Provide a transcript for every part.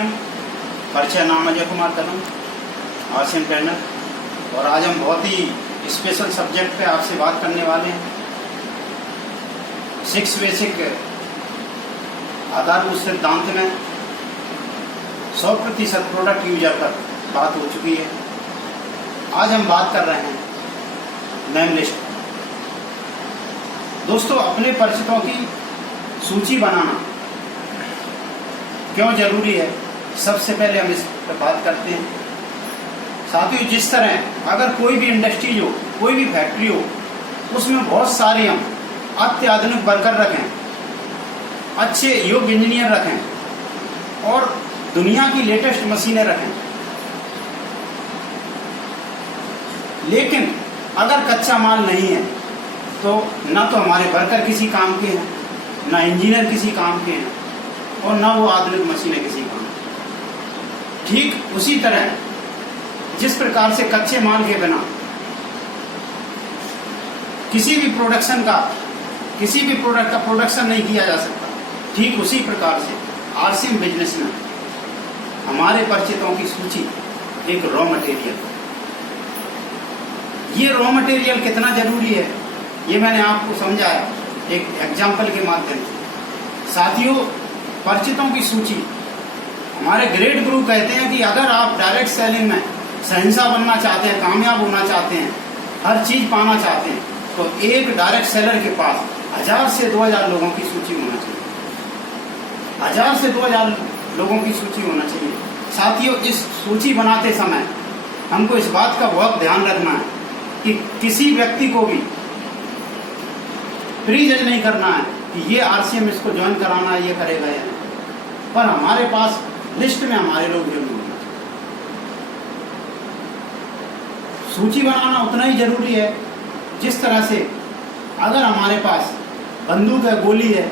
RCM परिचय। नाम अजय कुमार कदम, RCM trainer. और आज हम बहुत ही स्पेशल सब्जेक्ट पे आपसे बात करने वाले हैं। 6 बेसिक आधारभूत सिद्धांत में 100% प्रोडक्ट यूजर पर बात हो चुकी है। आज हम बात कर रहे हैं नेम लिस्ट। दोस्तों, अपने परिचितों की सूची बनाना क्यों जरूरी है, सबसे पहले हम इस पर बात करते हैं। साथियों, जिस तरह अगर कोई भी इंडस्ट्री हो, कोई भी फैक्ट्री हो, उसमें बहुत सारे हम अत्याधुनिक वर्कर रखें, अच्छे योग्य इंजीनियर रखें और दुनिया की लेटेस्ट मशीनें रखें, लेकिन अगर कच्चा माल नहीं है तो ना तो हमारे वर्कर किसी काम के हैं, ना इंजीनियर किसी काम के हैं और ना वो आधुनिक मशीनें किसी काम की। ठीक उसी तरह जिस प्रकार से कच्चे माल के बिना किसी भी प्रोडक्ट का प्रोडक्शन नहीं किया जा सकता, ठीक उसी प्रकार से RCM बिजनेस में हमारे परिचितों की सूची एक रॉ मटेरियल। ये रॉ मटेरियल कितना जरूरी है, ये मैंने आपको समझाया एक एग्जाम्पल के माध्यम से। साथियों, परिचितों की सूची हमारे ग्रेट गुरु कहते हैं कि अगर आप डायरेक्ट सेलिंग में शहंशाह बनना चाहते हैं, कामयाब होना चाहते हैं, हर चीज पाना चाहते हैं, तो एक डायरेक्ट सेलर के पास 1000 से 2000 लोगों की सूची होना चाहिए। 1000 से 2000 लोगों की सूची होना चाहिए। साथियों, इस सूची बनाते समय हमको इस बात का बहुत ध्यान रखना है कि किसी व्यक्ति को भी प्री जज नहीं करना है कि ये RCM इसको ज्वाइन कराना है, ये करेगा या नहीं, पर हमारे पास लिस्ट में हमारे लोग जरूर होना चाहिए। सूची बनाना उतना ही जरूरी है जिस तरह से अगर हमारे पास बंदूक है, गोली है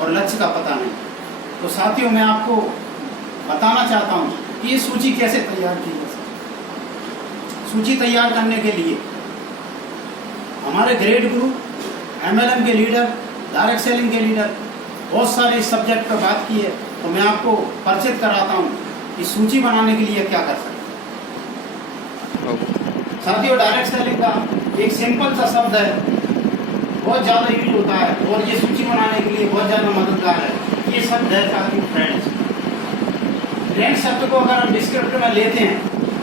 और लक्ष्य का पता नहीं, तो साथियों मैं आपको बताना चाहता हूं कि ये सूची कैसे तैयार की जा सकती। सूची तैयार करने के लिए हमारे ग्रेट गुरु, MLM के लीडर, डायरेक्ट सेलिंग के लीडर बहुत सारे इस सब्जेक्ट पर बात की है, तो मैं आपको परिचित कराता हूं कि सूची बनाने के लिए क्या कर सकते हैं। साथियों, डायरेक्ट सेलिंग का एक सिंपल सा शब्द है, बहुत ज्यादा यूज होता है और ये सूची बनाने के लिए बहुत ज्यादा मददगार है। ये शब्द है साथियों फ्रेंड्स। फ्रेंड्स शब्द को अगर हम डिस्क्रिप्टर में लेते हैं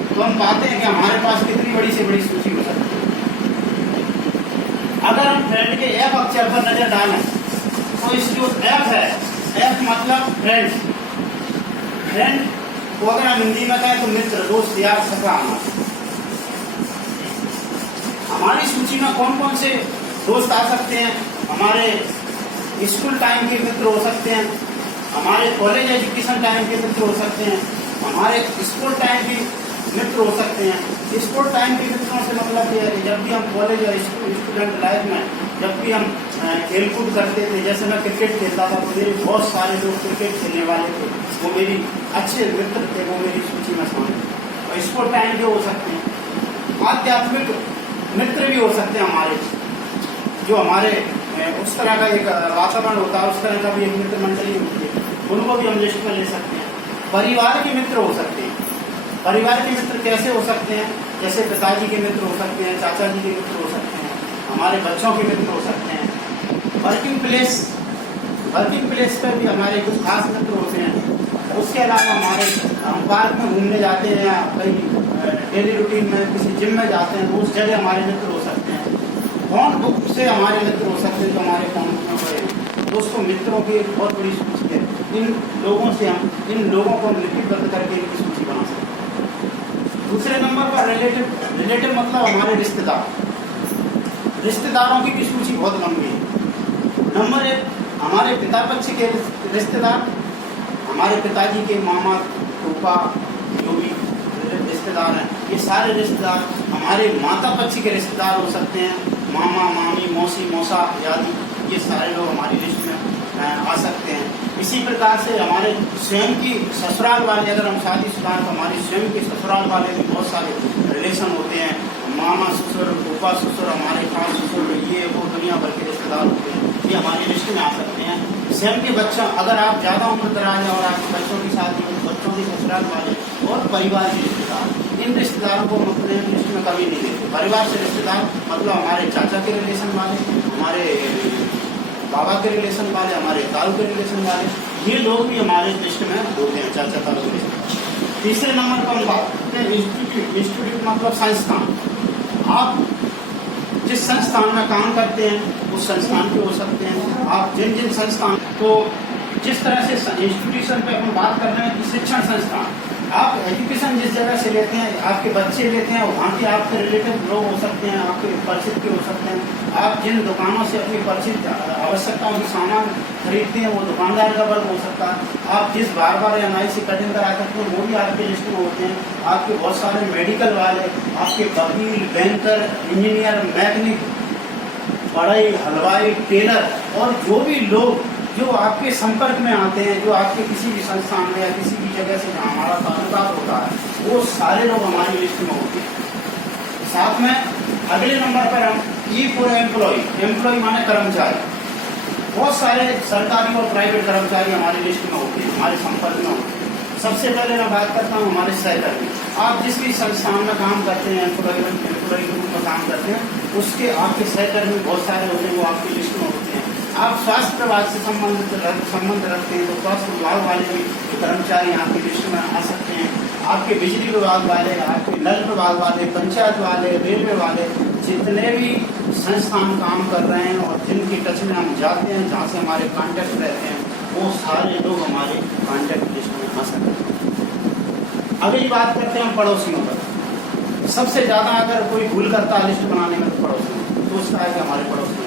तो हम पाते हैं कि हमारे पास कितनी बड़ी से बड़ी सूची हो सकती है। अगर हम फ्रेंड के F अक्षर पर नजर डालें तो इस जो F है, F मतलब फ्रेंड्स। फ्रेंड को अगर हम हिंदी में कहें तो मित्र, दोस्त, यार, सखा आना। हमारी सूची में कौन कौन से दोस्त आ सकते हैं? हमारे स्कूल टाइम के मित्र हो सकते हैं, हमारे कॉलेज एजुकेशन टाइम के मित्र हो सकते हैं, हमारे स्कूल टाइम के मित्र हो सकते हैं। स्कूल टाइम के मित्रों से मतलब ये है कि जब भी हम कॉलेज और स्टूडेंट लाइफ में जब भी हम खेलकूद करते थे, जैसे मैं क्रिकेट खेलता था तो मेरे बहुत सारे लोग क्रिकेट खेलने वाले थे, वो मेरी अच्छे मित्र थे, वो मेरी सूची में शामिल थे। और स्कूल टाइम के हो सकते हैं, आध्यात्मिक मित्र भी हो सकते हैं हमारे, जो हमारे उस तरह का एक वातावरण होता है, उस तरह का भी एक मित्र मंडली होती है, उनको भी हम लिस्ट में ले सकते हैं। परिवार के मित्र हो सकते हैं। परिवार के मित्र कैसे हो सकते हैं? जैसे पिताजी के मित्र हो सकते हैं, चाचा जी के मित्र हो सकते हैं, हमारे बच्चों के मित्र हो सकते हैं। वर्किंग प्लेस पर भी हमारे कुछ खास मित्र होते हैं। उसके अलावा हम पार्क में घूमने जाते हैं या कहीं डेली रूटीन में किसी जिम में जाते हैं, तो उस जगह हमारे मित्र हो सकते हैं। फोन बुक से हमारे मित्र हो सकते हैं जो हमारे फोन बुक में पड़े हैं। दोस्तों, मित्रों की एक बहुत बड़ी सूची है। इन लोगों को हम लिपिबद्ध करके इनकी सूची बना सकते हैं। दूसरे नंबर पर रिलेटिव मतलब हमारे रिश्तेदारों की भी सूची बहुत लंबी है। नंबर 1 हमारे पिता पक्ष के रिश्तेदार, हमारे पिताजी के मामा, फूफा, जो भी रिश्तेदार हैं, ये सारे रिश्तेदार। हमारे माता पक्ष के रिश्तेदार हो सकते हैं, मामा, मामी, मौसी, मौसा आदि, ये सारे लोग हमारी लिस्ट में आ सकते हैं। इसी प्रकार से हमारे स्वयं की ससुराल वाले, अगर हम शादीशुदा हैं तो हमारी स्वयं के ससुराल वाले भी बहुत सारे रिलेशन होते हैं। मामा ससुर, फूफा ससुर, हमारे खास ससुर, ये वो दुनिया भर के रिश्तेदार होते हैं, ये हमारी लिस्ट में आ सकते हैं। स्वयं के बच्चा, अगर आप ज़्यादा उम्र दराज और आपके बच्चों की शादी हो, बच्चों के ससुराल वाले और परिवार के रिश्तेदार, इन रिश्तेदारों को हम अपने लिस्ट में कभी नहीं लेते। परिवार से रिश्तेदार मतलब हमारे चाचा के रिलेशन वाले, हमारे बाबा के रिलेशन वाले, हमारे ताऊ के रिलेशन वाले, ये लोग भी हमारे लिस्ट में होते हैं, चाचा ताऊ के रिलेशन। तीसरे नंबर पर हम बात करते हैं इंस्टीट्यूट। इंस्टीट्यूट मतलब संस्थान। आप जिस संस्थान में काम करते हैं उस संस्थान के हो सकते हैं। आप जिन जिन संस्थान को, जिस तरह से इंस्टीट्यूशन पे अपन बात कर रहे हैं कि शिक्षण संस्थान, आप एजुकेशन जिस जगह से लेते हैं, आपके बच्चे लेते हैं, वहाँ के आपके रिलेटिव लोग हो सकते हैं, आपके परिचित के हो सकते हैं। आप जिन दुकानों से अपनी परिचित आवश्यकताओं के सामान खरीदते हैं वो दुकानदार का वर्ग हो सकता है। आप जिस बार एमआई से कटिंग करा सकते हैं वो भी आपके लिस्ट में होते हैं। आपके बहुत सारे मेडिकल वाले, आपके वकील, बैंकर, इंजीनियर, मैकेनिक, बढ़ई, हलवाई, टेलर और जो भी लोग जो आपके संपर्क में आते हैं, जो आपके किसी भी संस्थान में या किसी भी जगह से जहाँ हमारा ताल्लुकात होता है, वो सारे लोग हमारी लिस्ट में होते हैं। साथ में अगले नंबर पर हम ये पूरे एम्प्लॉय माने कर्मचारी, बहुत सारे सरकारी और प्राइवेट कर्मचारी हमारी लिस्ट में होते हैं, हमारे संपर्क में होते हैं। सबसे पहले मैं बात करता हूँ हमारे सहकर्मी। आप जिस भी संस्थान में काम करते हैं, एम्प्लॉय के रूप में काम करते हैं, उसके आपके सहकर्मी बहुत सारे होते हैं, वो आपकी लिस्ट में होते हैं। आप स्वास्थ्य विभाग से संबंध रखते हैं तो स्वास्थ्य विभाग वाले भी कर्मचारी आपकी लिस्ट में आ सकते हैं। आपके बिजली विभाग वाले, आपके नल विभाग वाले, पंचायत वाले, रेलवे वाले, जितने भी संस्थान काम कर रहे हैं और जिनकी टच में हम जाते हैं, जहाँ से हमारे कांटेक्ट रहते हैं, वो सारे लोग हमारे कांटेक्ट लिस्ट में आ सकते हैं। अगली बात करते हैं हम पड़ोसियों पर। सबसे ज़्यादा अगर कोई भूल करता है लिस्ट बनाने में तो पड़ोसियों, तो उसका है कि हमारे पड़ोसियों।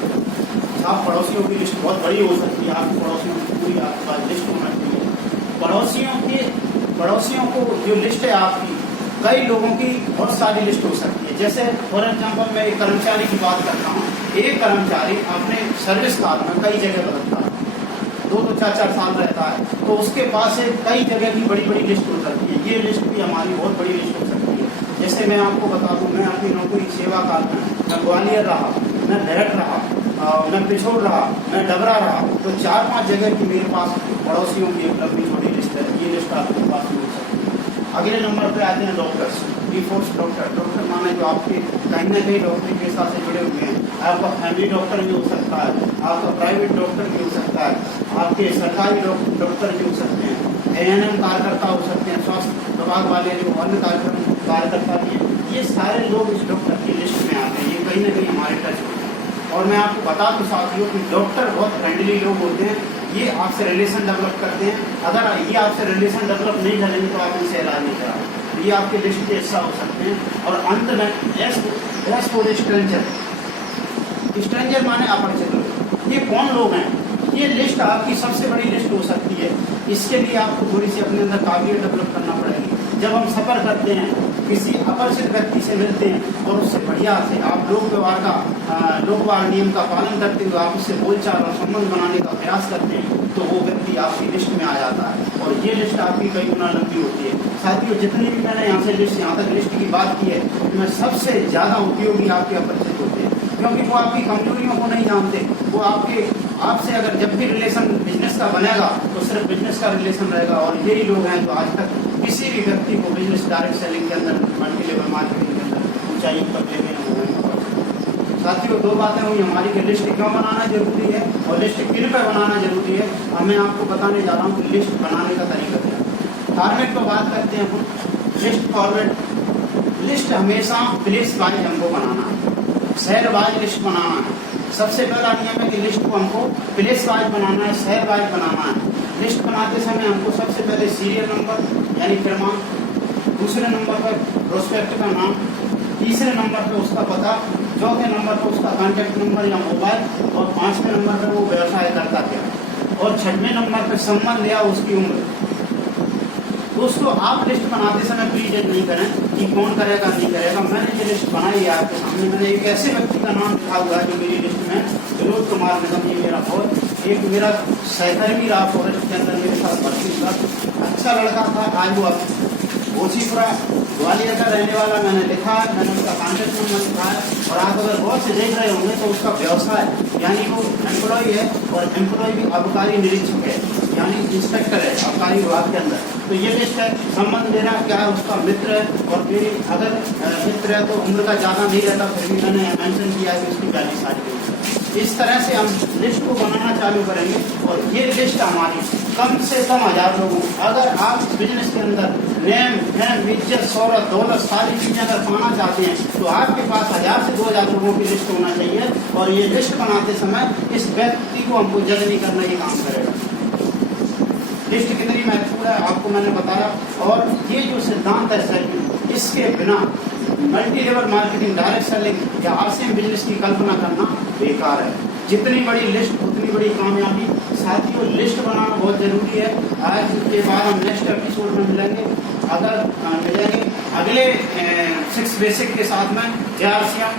आप पड़ोसियों की लिस्ट बहुत बड़ी हो सकती है, आपके पड़ोसियों की पूरी आपके पास लिस्ट होना चाहिए। पड़ोसियों को जो लिस्ट है आपकी, कई लोगों की बहुत सारी लिस्ट हो सकती है। जैसे फॉर एग्जाम्पल मैं एक कर्मचारी की बात करता हूँ। एक कर्मचारी अपने सर्विस काल में कई जगह बदलता है, 2-2, 4-4 साल रहता है, तो उसके पास कई जगह की बड़ी बड़ी लिस्ट हो सकती है। ये लिस्ट भी हमारी बहुत बड़ी लिस्ट हो सकती है। जैसे मैं आपको बता दूँ, मैं अपनी नौकरी सेवा काल में मैं ग्वालियर रहा, मैं मेरठ रहा, मैं पिछोड़ रहा, मैं डबरा रहा, तो 4-5 जगह की मेरे पास पड़ोसियों की एक लंबी छोटी लिस्ट है। ये लिस्ट आपके पास मिल सकती है। अगले नंबर पे आते हैं डॉक्टर्स। डिफोर्स डॉक्टर माने जो आपके कहीं ना कहीं डॉक्टरी पेशा से जुड़े हुए हैं। आपका फैमिली डॉक्टर भी हो सकता है, आपका प्राइवेट डॉक्टर भी हो सकता है, आपके सरकारी डॉक्टर भी हो सकते हैं, ANM कार्यकर्ता हो सकते हैं, स्वास्थ्य विभाग वाले जो अन्य कार्यकर्ता भी हैं। ये सारे लोग इस डॉक्टर की लिस्ट में आते हैं। ये कहीं ना कहीं हमारे टच होते हैं। और मैं आपको बता दूं साथियों कि डॉक्टर बहुत फ्रेंडली लोग होते हैं। ये आपसे रिलेशन डेवलप करते हैं। अगर ये आपसे रिलेशन डेवलप नहीं करेंगे तो आप इनसे इलाज नहीं करा, ये आपके लिस्ट के हिस्सा हो सकते हैं। और अंत में एस फॉर स्ट्रेंजर माने अपरिचित लोग। ये कौन लोग हैं? ये लिस्ट आपकी सबसे बड़ी लिस्ट हो सकती है। इसके लिए आपको थोड़ी सी अपने अंदर काबिलियत डेवलप करना पड़ेगी। जब हम सफ़र करते हैं, किसी अपरिचित व्यक्ति से मिलते हैं और उससे बढ़िया से आप लोक व्यवहार नियम का पालन करते हुए आप उससे बोलचाल और संबंध बनाने का प्रयास करते हैं, तो वो व्यक्ति आपकी लिस्ट में आ जाता है। और ये लिस्ट आपकी कई गुना लंबी होती है। साथियों, जितनी भी मैंने यहाँ तक लिस्ट की बात की है, उनमें सबसे ज़्यादा उपयोगी आपके अपरिचित होते हैं, क्योंकि वो आपकी कमजोरियों को नहीं जानते। वो आपसे अगर जब भी रिलेशन बिजनेस का बनेगा तो सिर्फ बिजनेस का रिलेशन रहेगा। और यही लोग हैं जो आज तक किसी भी व्यक्ति को बिजनेस डायरेक्ट सेलिंग के अंदर, मल्टी लेवल मार्केटिंग के अंदर ऊंचाई पर ले गए हैं। साथियों, 2 बातें हुई हमारी कि लिस्ट क्यों बनाना जरूरी है और लिस्ट किन पर बनाना जरूरी है। और मैं आपको बताने जा रहा हूँ कि लिस्ट बनाने का तरीका क्या है। फॉर्मेट पर बात करते हैं हम। लिस्ट फॉर्मेट, लिस्ट हमेशा प्लेस वाइज हमको बनाना है, शहर वाइज लिस्ट बनाना है। सबसे पहला नियम है कि लिस्ट को हमको प्लेस वाइज बनाना है, शहर वाइज बनाना है। लिस्ट बनाते समय हमको सबसे पहले सीरियल नंबर यानी क्रमांक, दूसरे नंबर पर प्रोस्पेक्ट का नाम, तीसरे नंबर पर उसका पता, चौथे नंबर पर उसका कॉन्टैक्ट नंबर या मोबाइल, और 5वें नंबर पर वो व्यवसाय करता क्या, और 6वें नंबर पर संबंध या उसकी उम्र। दोस्तों, आप लिस्ट बनाते समय प्लीज नहीं करें कि कौन करेगा नहीं करेगा। मैंने जो लिस्ट बनाई है आपके सामने, मैंने एक ऐसे व्यक्ति का नाम लिखा हुआ है जो मेरी लिस्ट में विनोद कुमार निगम, ये मेरा बहुत एक मेरा सहकर्मी रहा फॉरेस्ट के अंदर, मेरे साथ भर्ती हुआ, अच्छा लड़का था। आज वो भोसीपुरा ग्वालियर का रहने वाला, मैंने लिखा है, मैंने उसका कॉन्टेक्ट नंबर लिखा है। और आप अगर गौर से देख रहे होंगे तो उसका व्यवसाय यानी वो एम्प्लॉय है और एम्प्लॉय भी आबकारी निरीक्षक है, यानी इंस्पेक्टर है आबकारी विभाग के अंदर। तो ये लिस्ट है। संबंध देना क्या है, उसका मित्र है, और फिर अगर मित्र है तो उम्र का ज़्यादा नहीं रहता, फिर भी मैंने मेंशन किया है कि उसकी 40 साल की उम्र। इस तरह से हम लिस्ट को बनाना चालू करेंगे और ये लिस्ट हमारी कम से कम 1000 लोगों। अगर आप बिजनेस के अंदर नेम फेम इज्जत शोहरत दौलत सारी चीजें अगर पाना चाहते हैं तो आपके पास 1000 से 2000 लोगों की लिस्ट होना चाहिए। और ये लिस्ट बनाते समय इस व्यक्ति को हमको जज नहीं करना, ये काम करेगा। लिस्ट कितनी महत्वपूर्ण है आपको मैंने बताया। और ये जो सिद्धांत है सेलिंग, इसके बिना multi level marketing, direct selling या आरसीएम बिजनेस की कल्पना करना बेकार है। जितनी बड़ी लिस्ट उतनी बड़ी कामयाबी। साथियों, लिस्ट बनाना बहुत जरूरी है। आज के बाद हम नेक्स्ट एपिसोड में मिलेंगे अगले 6 बेसिक के साथ में। जय आरसीएम।